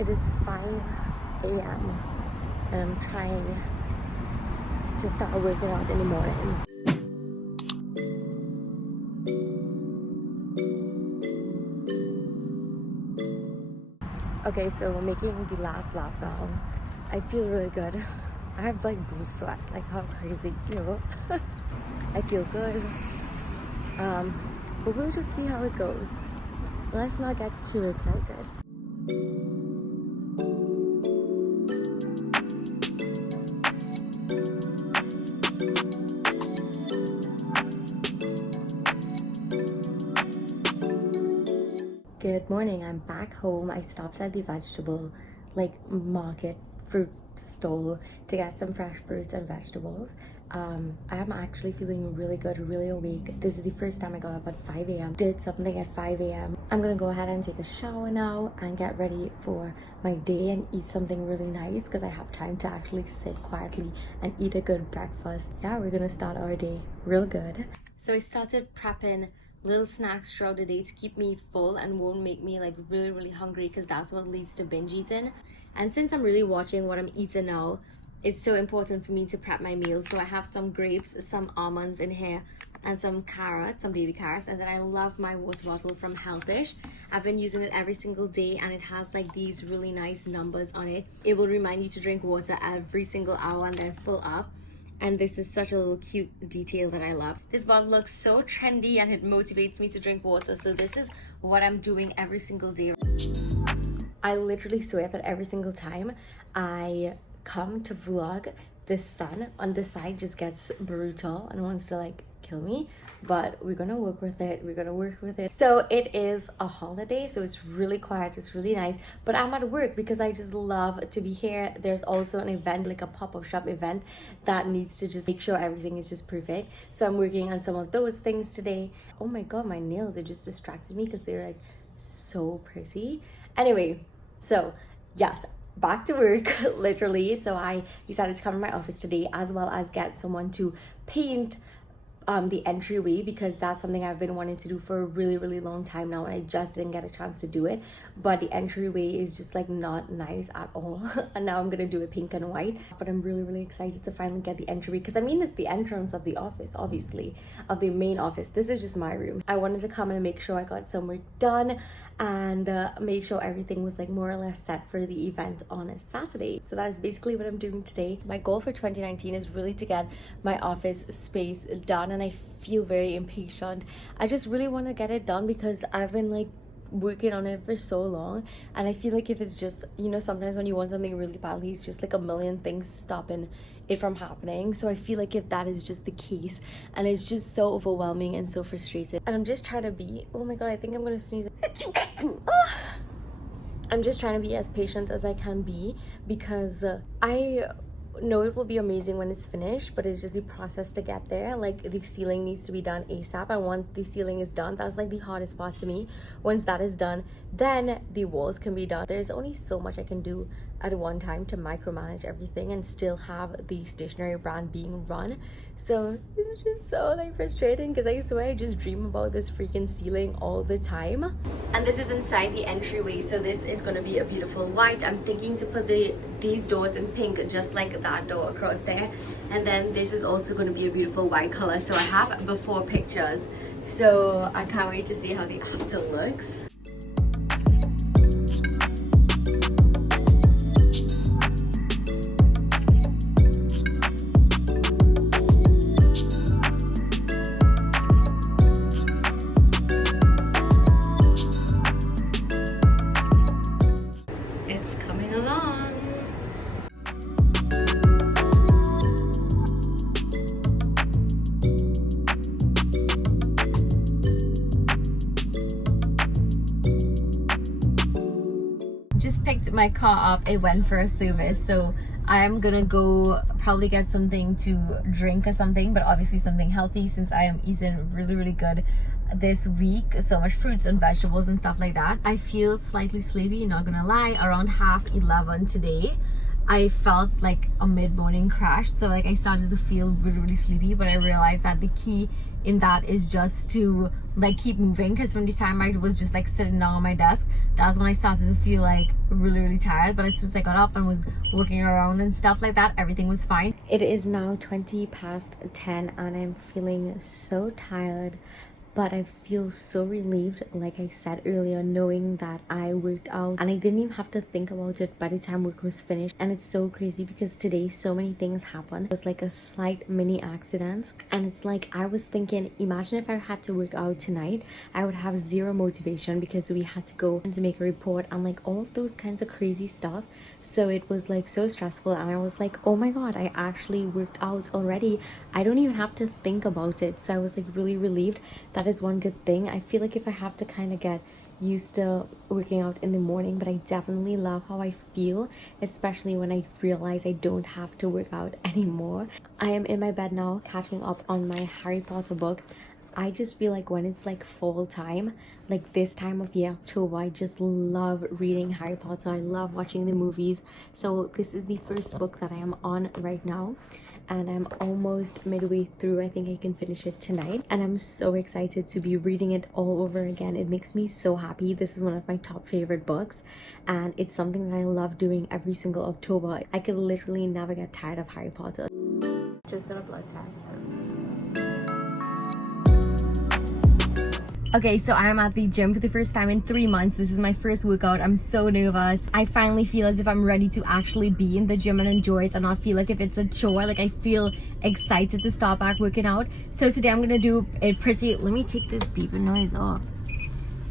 It is 5 a.m. and I'm trying to start working out in the mornings. Okay, so we're making the last lap now. I feel really good. I have like boob sweat, like how crazy, you know. I feel good. But we'll just see how it goes. Let's not get too excited. Good morning, I'm back home. I stopped at the vegetable market fruit stall to get some fresh fruits and vegetables. I am actually feeling really good, really awake. This is the first time I got up at 5 a.m. Did something at 5 a.m. I'm gonna go ahead and take a shower now and get ready for my day and eat something really nice because I have time to actually sit quietly and eat a good breakfast. Yeah, we're gonna start our day real good. So I started prepping little snacks throughout the day to keep me full and won't make me like really hungry, because that's what leads to binge eating. And since I'm really watching what I'm eating now, it's so important for me to prep my meals. So I have some grapes, some almonds in here, and some carrots, some baby carrots. And then I love my water bottle from Healthish. I've been using it every single day and it has like these really nice numbers on it. It will remind you to drink water every single hour and then fill up. And this is such a little cute detail that I love. This bottle looks so trendy and it motivates me to drink water. So this is what I'm doing every single day. I literally swear that every single time I come to vlog, the sun on the side just gets brutal and wants to like kill me. But we're gonna work with it. So it is a holiday, so it's really quiet, it's really nice, but I'm at work because I just love to be here. There's also an event, like a pop-up shop event, that needs to just make sure everything is just perfect. So I'm working on some of those things today. Oh my god, my nails, it just distracted me because they're like so pretty. Anyway, so yes, back to work literally. So I decided to come to my office today as well as get someone to paint the entryway, because that's something I've been wanting to do for a really long time now and I just didn't get a chance to do it. But the entryway is just like not nice at all and now I'm gonna do it pink and white. But I'm really excited to finally get the entryway, because I mean it's the entrance of the office, obviously, of the main office. This is just my room. I wanted to come and make sure I got some work done and make sure everything was like more or less set for the event on a Saturday. So that is basically what I'm doing today. My goal for 2019 is really to get my office space done, and I feel very impatient. I just really want to get it done because I've been like working on it for so long, and I feel like if it's just, you know, sometimes when you want something really badly, it's just like a million things stopping it from happening. So I feel like if that is just the case, and it's just so overwhelming and so frustrated, and I'm just trying to be, oh my god, I think I'm gonna sneeze. I'm just trying to be as patient as I can be, because I know it will be amazing when it's finished, but it's just the process to get there. Like the ceiling needs to be done ASAP, and once the ceiling is done, that's like the hardest part to me. Once that is done, then the walls can be done. There's only so much I can do at one time to micromanage everything and still have the stationery brand being run. So it's just so like frustrating, because I swear I just dream about this freaking ceiling all the time. And this is inside the entryway, so this is going to be a beautiful white. I'm thinking to put these doors in pink, just like that door across there, and then this is also going to be a beautiful white color. So I have before pictures, so I can't wait to see how the after looks. Just picked my car up, it went for a service, so I'm gonna go probably get something to drink or something, but obviously something healthy since I am eating really good this week. So much fruits and vegetables and stuff like that. I feel slightly sleepy, not gonna lie, around 11:30 today. I felt like a mid-morning crash. So like I started to feel really sleepy, but I realized that the key in that is just to like keep moving, because from the time I was just like sitting down on my desk, that's when I started to feel like really tired. But as soon as I got up and was walking around and stuff like that, everything was fine. It is now 20 past 10 and I'm feeling so tired, but I feel so relieved, like I said earlier, knowing that I worked out and I didn't even have to think about it by the time work was finished. And it's so crazy because today so many things happened. It was like a slight mini accident, and it's like I was thinking, imagine if I had to work out tonight, I would have zero motivation because we had to go and to make a report and like all of those kinds of crazy stuff. So it was like so stressful, and I was like, oh my god, I actually worked out already. I don't even have to think about it. So I was like really relieved. That is one good thing. I feel like if I have to kind of get used to working out in the morning, but I definitely love how I feel, especially when I realize I don't have to work out anymore. I am in my bed now catching up on my Harry Potter book. I just feel like when it's like fall time, like this time of year, October, I just love reading Harry Potter. I love watching the movies. So this is the first book that I am on right now, and I'm almost midway through. I think I can finish it tonight, and I'm so excited to be reading it all over again. It makes me so happy. This is one of my top favorite books, and it's something that I love doing every single October. I could literally never get tired of Harry Potter. Just got a blood test. Okay, so I am at the gym for the first time in 3 months. This is my first workout. I'm so nervous. I finally feel as if I'm ready to actually be in the gym and enjoy it and not feel like if it's a chore. Like I feel excited to start back working out. So today I'm gonna do it pretty, let me take this beeping noise off.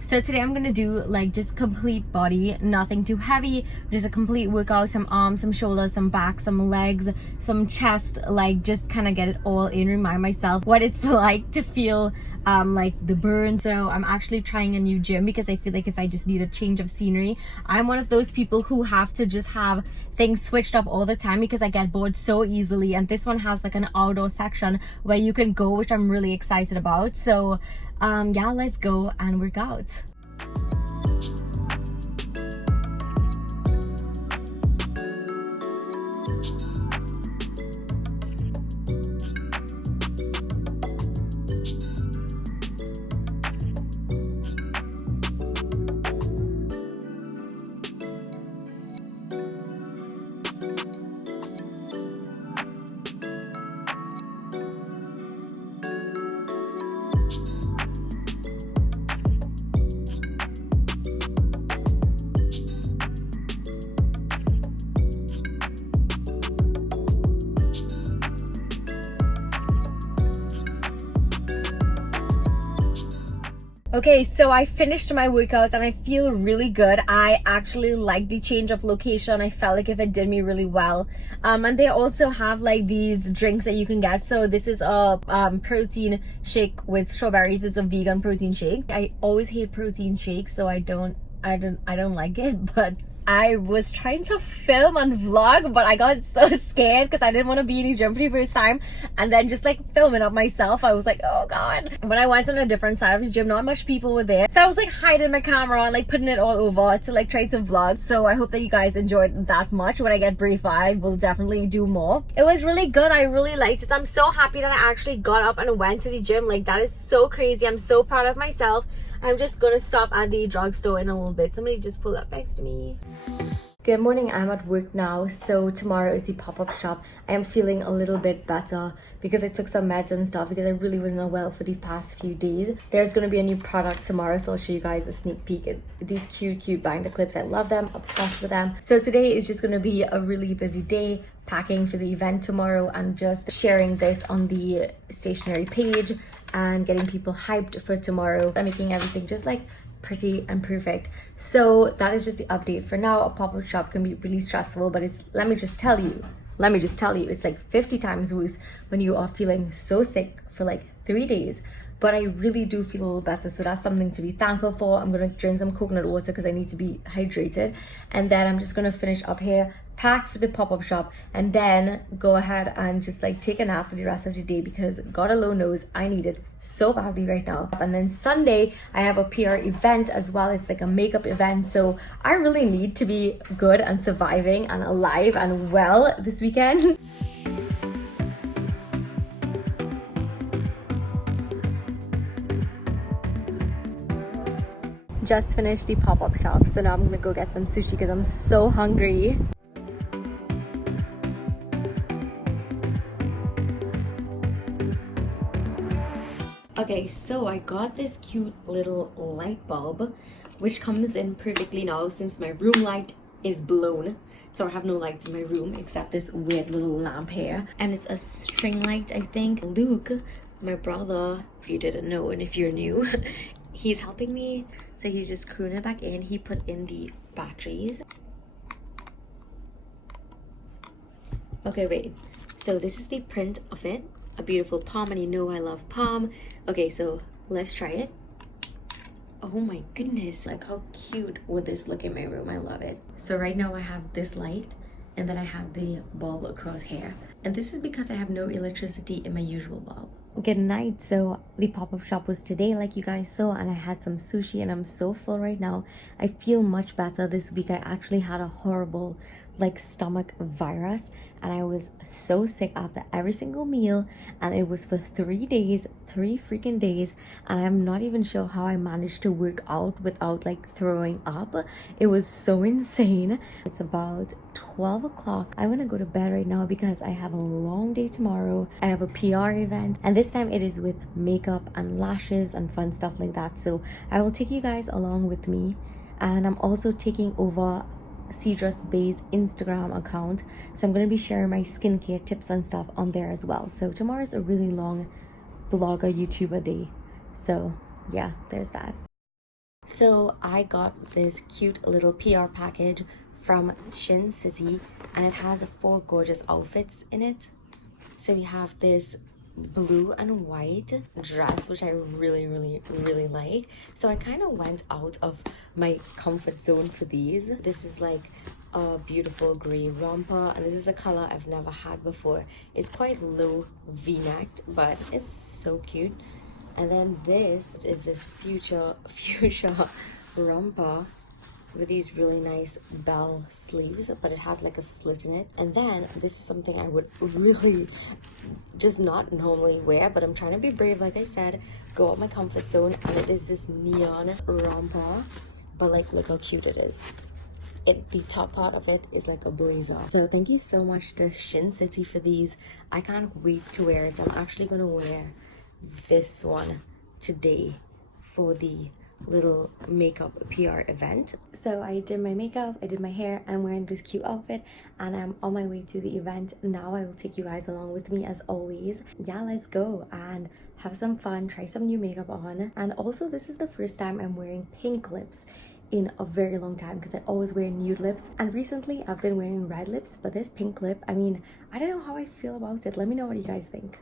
So today I'm gonna do like just complete body, nothing too heavy, just a complete workout, some arms, some shoulders, some back, some legs, some chest, like just kind of get it all in, remind myself what it's like to feel like the burn. So I'm actually trying a new gym because I feel like if I just need a change of scenery, I'm one of those people who have to just have things switched up all the time because I get bored so easily. And this one has like an outdoor section where you can go, which I'm really excited about. So yeah, let's go and work out. Okay, so I finished my workouts and I feel really good. I actually like the change of location. I felt like if it did me really well. And they also have like these drinks that you can get. So this is a protein shake with strawberries. It's a vegan protein shake. I always hate protein shakes, so I don't like it, but I was trying to film and vlog, but I got so scared because I didn't want to be in the gym for the first time and then just like filming up myself. I was like, oh god. When I went on a different side of the gym, not much people were there, so I was like hiding my camera and like putting it all over to like try to vlog. So I hope that you guys enjoyed that much. When I get briefer, I will definitely do more. It was really good. I really liked it. I'm so happy that I actually got up and went to the gym. Like that is so crazy. I'm so proud of myself. I'm just gonna stop at the drugstore in a little bit. Somebody just pulled up next to me. Good morning, I'm at work now. So tomorrow is the pop-up shop. I am feeling a little bit better because I took some meds and stuff because I really was not well for the past few days. There's going to be a new product tomorrow, so I'll show you guys a sneak peek at these cute binder clips. I love them, obsessed with them. So today is just going to be a really busy day, packing for the event tomorrow and just sharing this on the stationery page and getting people hyped for tomorrow. I'm making everything just like pretty and perfect. So that is just the update for now. A pop-up shop can be really stressful, but it's let me just tell you it's like 50 times worse when you are feeling so sick for like 3 days. But I really do feel a little better, so that's something to be thankful for. I'm gonna drink some coconut water because I need to be hydrated, and then I'm just gonna finish up here, pack for the pop-up shop, and then go ahead and just like take a nap for the rest of the day, because God alone knows I need it so badly right now. And then Sunday I have a PR event as well. It's like a makeup event, so I really need to be good and surviving and alive and well this weekend. Just finished the pop-up shop, so now I'm gonna go get some sushi because I'm so hungry. Okay, so I got this cute little light bulb, which comes in perfectly now since my room light is blown. So I have no lights in my room except this weird little lamp here. And it's a string light, I think. Luke, my brother, if you didn't know and if you're new, he's helping me. So he's just screwing it back in. He put in the batteries. Okay, wait. So this is the print of it. A beautiful palm, and you know I love palm. Okay, so let's try it. Oh my goodness, like how cute would this look in my room? I love it. So right now I have this light, and then I have the bulb across here, and this is because I have no electricity in my usual bulb. Good night. So the pop-up shop was today, like you guys saw, and I had some sushi, and I'm so full right now. I feel much better this week. I actually had a horrible like stomach virus, and I was so sick after every single meal, and it was for 3 days, 3 freaking days, and I'm not even sure how I managed to work out without like throwing up. It was so insane. It's about 12 o'clock. I want to go to bed right now because I have a long day tomorrow. I have a PR event, and this time it is with makeup and lashes and fun stuff like that, so I will take you guys along with me. And I'm also taking over Cedrus Bay's Instagram account, so I'm going to be sharing my skincare tips and stuff on there as well. So tomorrow's a really long blogger YouTuber day, so yeah, there's that. So I got this cute little PR package from Shin City, and it has 4 gorgeous outfits in it. So we have this blue and white dress, which I really like. So I kind of went out of my comfort zone for these. This is like a beautiful gray romper, and this is a color I've never had before. It's quite low v-necked, but it's so cute. And then this is this fuchsia romper with these really nice bell sleeves, but it has like a slit in it. And then this is something I would really just not normally wear, but I'm trying to be brave, like I said, go out my comfort zone. And it is this neon romper, but like look how cute it is. The top part of it is like a blazer. So thank you so much to Shin City for these. I can't wait to wear it. I'm actually gonna wear this one today for the little makeup PR event. So I did my makeup, I did my hair, I'm wearing this cute outfit, and I'm on my way to the event. Now I will take you guys along with me as always. Yeah, let's go and have some fun, try some new makeup on. And also this is the first time I'm wearing pink lips in a very long time, because I always wear nude lips, and recently I've been wearing red lips, but this pink lip, I mean, I don't know how I feel about it. Let me know what you guys think.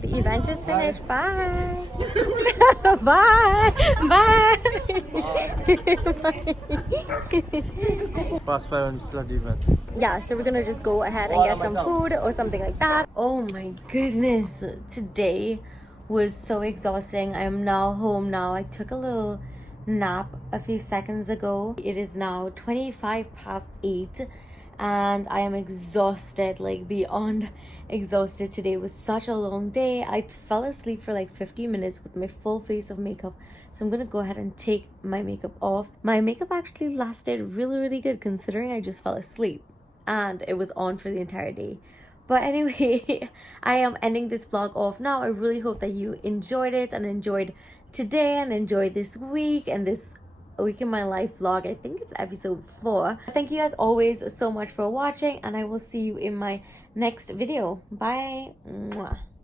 The event is finished. Bye. Bye. Bye. Past 5 and still at the event. Yeah, so we're gonna just go ahead and get some food or something like that. Oh my goodness, today was so exhausting. I am now home now. I took a little nap a few seconds ago. It is now 8:25, and I am exhausted, like beyond exhausted. Today was such a long day. I fell asleep for like 15 minutes with my full face of makeup, so I'm gonna go ahead and take my makeup off. My makeup actually lasted really good considering I just fell asleep and it was on for the entire day. But anyway, I am ending this vlog off now. I really hope that you enjoyed it and enjoyed today and enjoyed this week and this a week in my life vlog. I think it's episode 4. Thank you guys always so much for watching, and I will see you in my next video. Bye. Mwah.